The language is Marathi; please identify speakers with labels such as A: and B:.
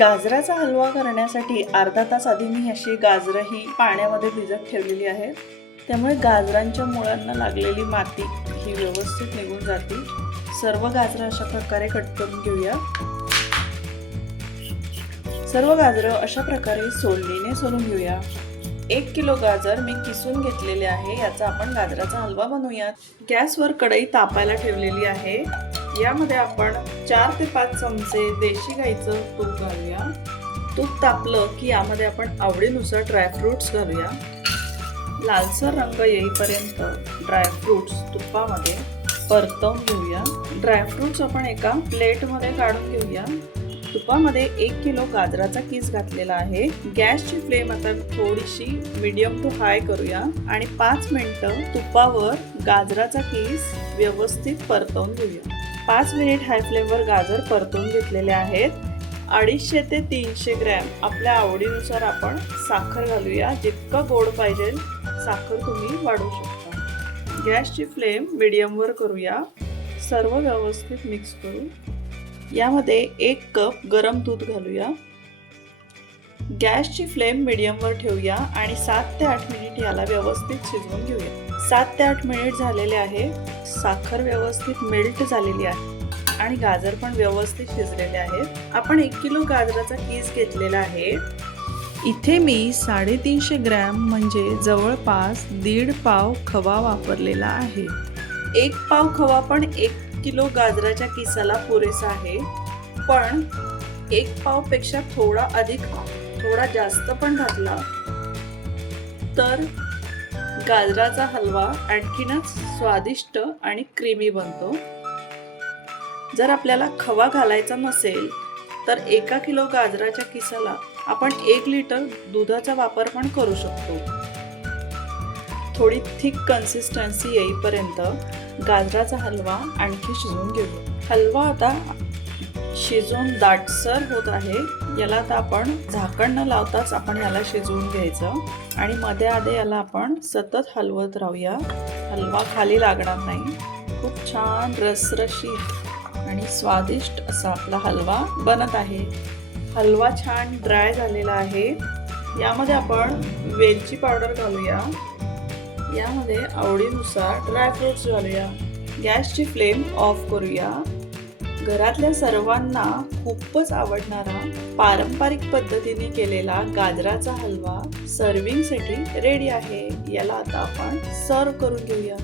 A: गाजराचा हलवा करण्यासाठी अर्धा तास आधी मी अशी गाजरं ही पाण्यामध्ये भिजत ठेवलेली आहे. त्यामुळे गाजरांच्या मुळांना लागलेली माती ही व्यवस्थित निघून जाते. सर्व गाजरं अशा प्रकारे कट करून घेऊया. सर्व गाजरं अशा प्रकारे सोलणीने सोलून घेऊया. एक किलो गाजर मी किसून घेतलेले आहे. याचा आपण गाजराचा हलवा बनवूयात. गॅसवर कढई तापायला ठेवलेली आहे. यामध्ये आपण चार ते पाच चमचे देशी गाईचं तूप घालूया. तूप तापलं की यामध्ये आपण आवडीनुसार ड्रायफ्रुट्स घालूया. लालसर रंग येईपर्यंत ड्रायफ्रुट्स तुपामध्ये परतवून घेऊया. ड्रायफ्रुट्स आपण एका प्लेटमध्ये काढून घेऊया. तुपामध्ये एक किलो गाजराचा किस घातलेला आहे. गॅसची फ्लेम आता थोडीशी मिडियम टू हाय करूया. आणि पाच मिनटं तुपावर गाजराचा किस व्यवस्थित परतवून घेऊया. पाच मिनिट हाय फ्लेमवर गाजर परतून घेतलेले आहेत. अडीचशे ते तीनशे ग्रॅम आपल्या आवडीनुसार आपण साखर घालूया. जितकं गोड पाहिजे साखर तुम्ही वाढवू शकता. गॅसची फ्लेम मिडियमवर करूया. सर्व व्यवस्थित मिक्स करू यामध्ये एक कप गरम दूध घालूया. गॅसची फ्लेम मिडियमवर ठेवूया आणि सात ते आठ मिनिट याला व्यवस्थित शिजवून घेऊया. सात ते आठ मिनिट झालेले आहे. साखर व्यवस्थित मेल्ट झालेली आहे आणि गाजर पण व्यवस्थित शिजलेले आहेत आपण एक किलो गाजराचा कीस घेतलेला आहे. इथे मी साडेतीनशे ग्रॅम म्हणजे जवळपास दीड पाव खवा वापरलेला आहे. एक पाव खवा पण एक किलो गाजराच्या किसाला पुरेसा आहे. पण एक पावपेक्षा थोडा अधिक थोडा जास्त पण घातला. तर गाजराचा हलवा आणखीनच स्वादिष्ट आणि क्रीमी बनतो. जर आपल्याला खवा घालायचा नसेल तर एका किलो गाजराच्या किसाला आपण एक लिटर दुधाचा वापर पण करू शकतो. थोडी थिक कन्सिस्टन्सी येईपर्यंत गाजराचा हलवा आणखी शिजवून घेऊ. हलवा आता शिजवून दाटसर होत आहे. याला आता आपण झाकण न लावताच आपण याला शिजवून घ्यायचं. आणि मध्ये आधे याला आपण सतत हलवत राहूया. हलवा खाली लागणार नाही. खूप छान रसरशीत आणि स्वादिष्ट असा आपला हलवा बनत आहे. हलवा छान ड्राय झालेला आहे. यामध्ये आपण वेलची पावडर घालूया. यामध्ये आवडीनुसार ड्रायफ्रुट्स घालूया. गॅसची फ्लेम ऑफ करूया. घरातल्या सर्वांना खूपच आवडणारा पारंपरिक पद्धतीने केलेला गाजराचा हलवा सर्विंगसाठी रेडी आहे. याला आता आपण सर्व करून घेऊया.